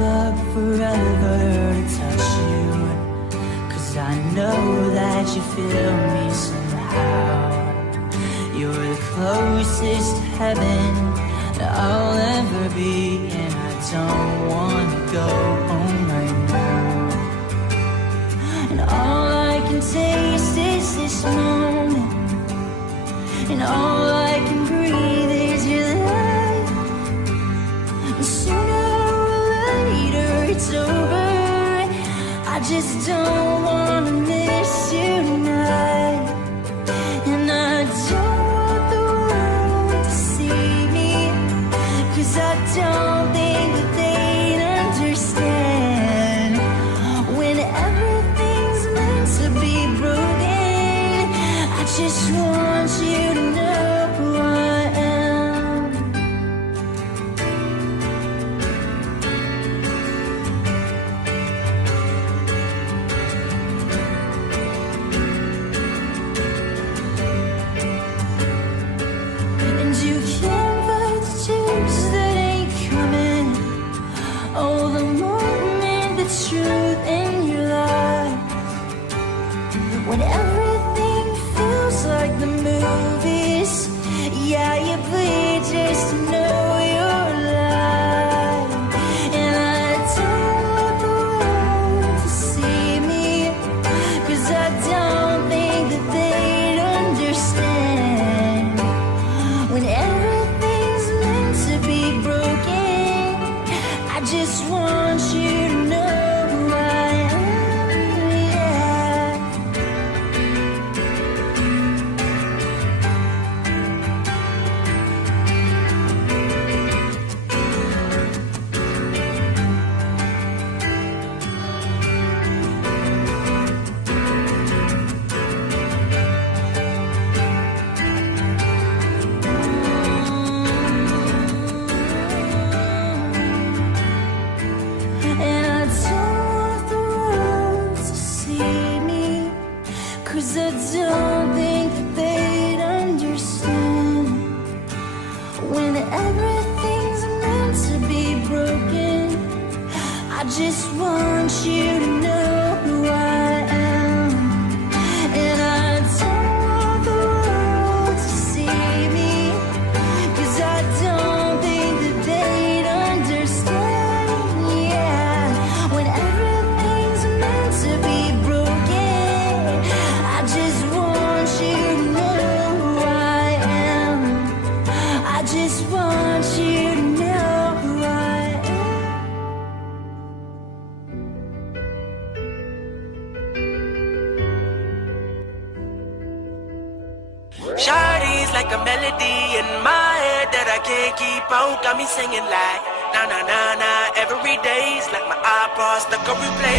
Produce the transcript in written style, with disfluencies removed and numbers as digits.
give up forever to touch you, 'cause I know that you feel me somehow. You're the closest to heaven that I'll ever be, and I don't wanna go home right now. And all I can taste is this moment, and all I can breathe is your light. And sooner or later it's over. I just don't wanna miss you tonight. And I don't want the world to see me, 'cause I don't think that they'd understand. When everything's meant to be broken, I just want you to know who I am. And you can't fight the tears that ain't coming. Oh, the moment, the truth in your life. When everything feels like the movies, yeah, you bleed just to know you're alive. And I don't want the world to see me, 'cause I don't think that they'd understand. When everything's meant to be broken, I just want you to know who I am, yeah. And I don't want the world to see me, 'cause I don't think that they'd understand. When everything's meant to be broken, I just want you to know who I am. And I don't want the world to see me, 'cause I don't think that they'd understand, yeah. When everything's meant to be broken, I just want you to know who I am. I just want you to know who I am. Shawty's like a melody in my head that I can't keep out. Got me singing like na na na na every day's like my iPod stuck on replay.